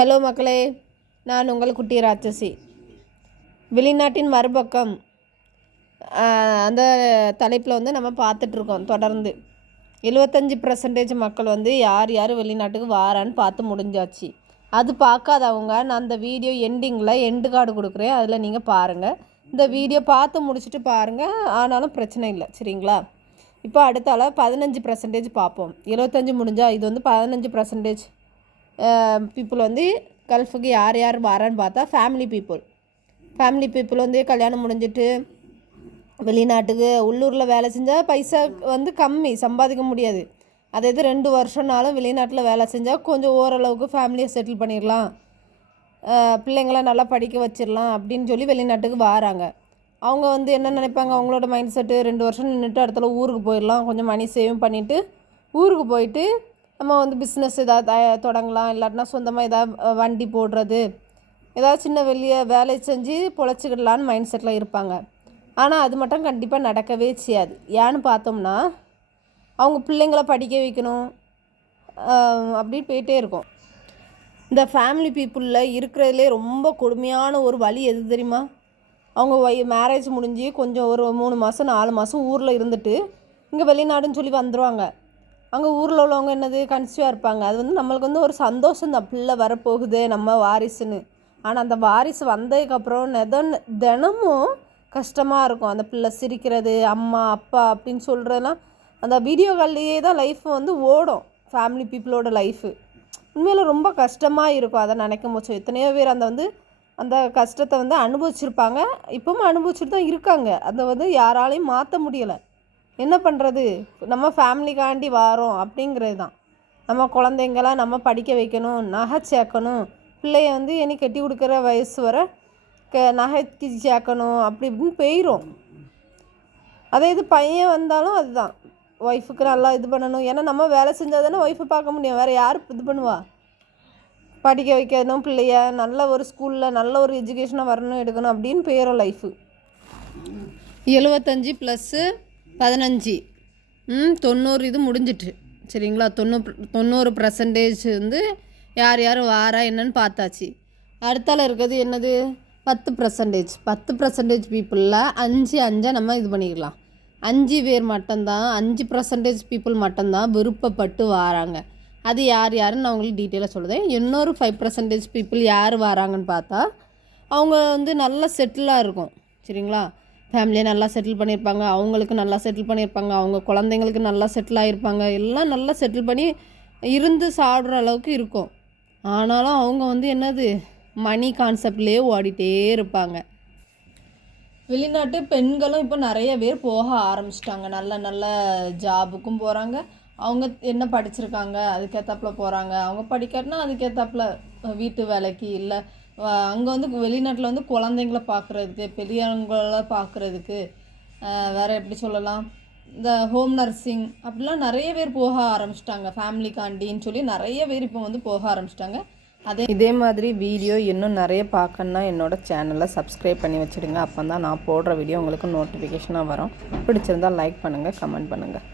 Hello மக்களே, நான் உங்கள் குட்டி ராட்சசி. வெளிநாட்டின் மறுபக்கம் அந்த தலைப்பில் வந்து நம்ம பார்த்துட்ருக்கோம். தொடர்ந்து 75% மக்கள் வந்து யார் யார் வெளிநாட்டுக்கு வாரான்னு பார்த்து முடிஞ்சாச்சு. அது பார்க்காதவங்க நான் அந்த வீடியோ எண்டு கார்டு கொடுக்குறேன், அதில் நீங்கள் பாருங்கள். இந்த வீடியோ பார்த்து முடிச்சுட்டு பாருங்கள், ஆனாலும் பிரச்சனை இல்லை, சரிங்களா? இப்போ அடுத்தால 15% பார்ப்போம். 75 முடிஞ்சால் இது வந்து 15% பீப்புள் வந்து கல்ஃபுக்கு யார் யார் வரான்னு பார்த்தா ஃபேமிலி பீப்புள் வந்து கல்யாணம் முடிஞ்சிட்டு வெளிநாட்டுக்கு உள்ளூரில் வேலை செஞ்சால் பைசா வந்து கம்மி, சம்பாதிக்க முடியாது. அதே இது 2 வருஷம்னாலும் வெளிநாட்டில் வேலை செஞ்சால் கொஞ்சம் ஓரளவுக்கு ஃபேமிலியை செட்டில் பண்ணிடலாம், பிள்ளைங்களை நல்லா படிக்க வச்சிடலாம் அப்படின்னு சொல்லி வெளிநாட்டுக்கு வராங்க. அவங்க வந்து என்ன நினைப்பாங்க, அவங்களோட மைண்ட் செட்டு 2 வருஷம் நின்றுட்டு இடத்துல ஊருக்கு போயிடலாம், கொஞ்சம் மணி சேவ் பண்ணிவிட்டு ஊருக்கு போயிட்டு நம்ம வந்து பிஸ்னஸ் ஏதாவது தொடங்கலாம், இல்லாட்டினா சொந்தமாக ஏதாவது வண்டி போடுறது, ஏதாவது சின்ன வெளியே வேலை செஞ்சு பொழைச்சிக்கிடலான்னு மைண்ட் செட்டில் இருப்பாங்க. ஆனால் அது மட்டும் கண்டிப்பாக நடக்கவே செய்யாது. ஏன்னு பார்த்தோம்னா அவங்க பிள்ளைங்கள படிக்க வைக்கணும், அப்படி போயிட்டே இருக்கும். இந்த ஃபேமிலி பீப்புளில் இருக்கிறதுலே ரொம்ப கொடுமையான ஒரு வழி எது தெரியுமா? அவங்க மேரேஜ் முடிஞ்சு கொஞ்சம் ஒரு 3 மாதம் 4 மாதம் ஊரில் இருந்துட்டு இங்கே வெளிநாடுன்னு சொல்லி வந்துடுவாங்க. அங்கே ஊரில் உள்ளவங்க என்னது கன்சியூவாக இருப்பாங்க. அது வந்து நம்மளுக்கு வந்து ஒரு சந்தோஷம் தான், பிள்ளை வரப்போகுது நம்ம வாரிசுன்னு. ஆனால் அந்த வாரிசு வந்ததுக்கப்புறம் தினமும் கஷ்டமாக இருக்கும். அந்த பிள்ளை சிரிக்கிறது, அம்மா அப்பா அப்படின்னு சொல்கிறதுலாம் அந்த வீடியோ கால்லையே தான் லைஃப் வந்து ஓடும். ஃபேமிலி பீப்புளோட லைஃபு உண்மையில் ரொம்ப கஷ்டமாக இருக்கும். அதை நினைக்கும் போச்சு எத்தனையோ பேர் அந்த கஷ்டத்தை வந்து அனுபவிச்சிருப்பாங்க, இப்பவும் அனுபவிச்சுட்டு தான் இருக்காங்க. அதை வந்து யாராலையும் மாற்ற முடியலை. என்ன பண்ணுறது, நம்ம ஃபேமிலிக்காண்டி வாரோம் அப்படிங்கிறது தான். நம்ம குழந்தைங்களாம் நம்ம படிக்க வைக்கணும், நகை சேர்க்கணும், பிள்ளைய வந்து இனி கட்டி கொடுக்குற வயசு வர நகைக்கு சேர்க்கணும், அப்படி இப்படின்னு போயிடும். அதே இது பையன் வந்தாலும் அதுதான், ஒய்ஃபுக்கு நல்லா இது பண்ணணும். ஏன்னா நம்ம வேலை செஞ்சால் தானே ஒய்ஃபை பார்க்க முடியும், வேறு யார் இது பண்ணுவா? படிக்க வைக்கணும், பிள்ளைய நல்ல ஒரு ஸ்கூலில் நல்ல ஒரு எஜுகேஷனாக வரணும், எடுக்கணும் அப்படின்னு போயிடும் லைஃபு. 75 + 15 90 இது முடிஞ்சிட்டு, சரிங்களா? 90% வந்து யார் யார் வாரா என்னன்னு பார்த்தாச்சு. அடுத்தால இருக்கிறது என்னது? 10% பீப்புளில் 5 நம்ம இது பண்ணிக்கலாம். 5 பேர் மட்டும்தான், 5% பீப்புள் மட்டும்தான் விருப்பப்பட்டு வாராங்க. அது யார் யாருன்னு நான் உங்களுக்கு டீட்டெயிலாக சொல்லுதேன். இன்னொரு 5% பீப்புள் யார் வராங்கன்னு பார்த்தா அவங்க வந்து நல்லா செட்டிலாக இருக்கும், சரிங்களா? ஃபேமிலியை நல்லா செட்டில் பண்ணியிருப்பாங்க, அவங்களுக்கு நல்லா செட்டில் பண்ணியிருப்பாங்க, அவங்க குழந்தைங்களுக்கு நல்லா செட்டில் ஆகிருப்பாங்க, எல்லாம் நல்லா செட்டில் பண்ணி இருந்து சாப்பிட்ற அளவுக்கு இருக்கும். ஆனாலும் அவங்க வந்து என்னது மணி கான்செப்ட்லேயே ஓடிட்டே இருப்பாங்க. வெளிநாட்டு பெண்களும் இப்போ நிறைய பேர் போக ஆரம்பிச்சிட்டாங்க. நல்ல நல்ல ஜாபுக்கும் போகிறாங்க. அவங்க என்ன படிச்சிருக்காங்க அதுக்கேற்றாப்புல போகிறாங்க. அவங்க படிக்காட்டினா அதுக்கேற்றாப்புல வீட்டு வேலைக்கு இல்லை, அங்கே வந்து வெளிநாட்டில் வந்து குழந்தைங்கள பார்க்குறதுக்கு, பெரியவங்கள பார்க்குறதுக்கு, வேறு எப்படி சொல்லலாம், இந்த ஹோம் நர்சிங் அப்படிலாம் நிறைய பேர் போக ஆரம்பிச்சிட்டாங்க. ஃபேமிலிக்காண்டின்னு சொல்லி நிறைய பேர் இப்போ வந்து போக ஆரம்பிச்சிட்டாங்க. இதே மாதிரி வீடியோ இன்னும் நிறைய பார்க்கணுன்னா என்னோடய சேனலை சப்ஸ்கிரைப் பண்ணி வச்சுடுங்க. அப்போ தான் நான் போடுற வீடியோ உங்களுக்கு நோட்டிஃபிகேஷனாக வரும். பிடிச்சிருந்தால் லைக் பண்ணுங்கள், கமெண்ட் பண்ணுங்கள்.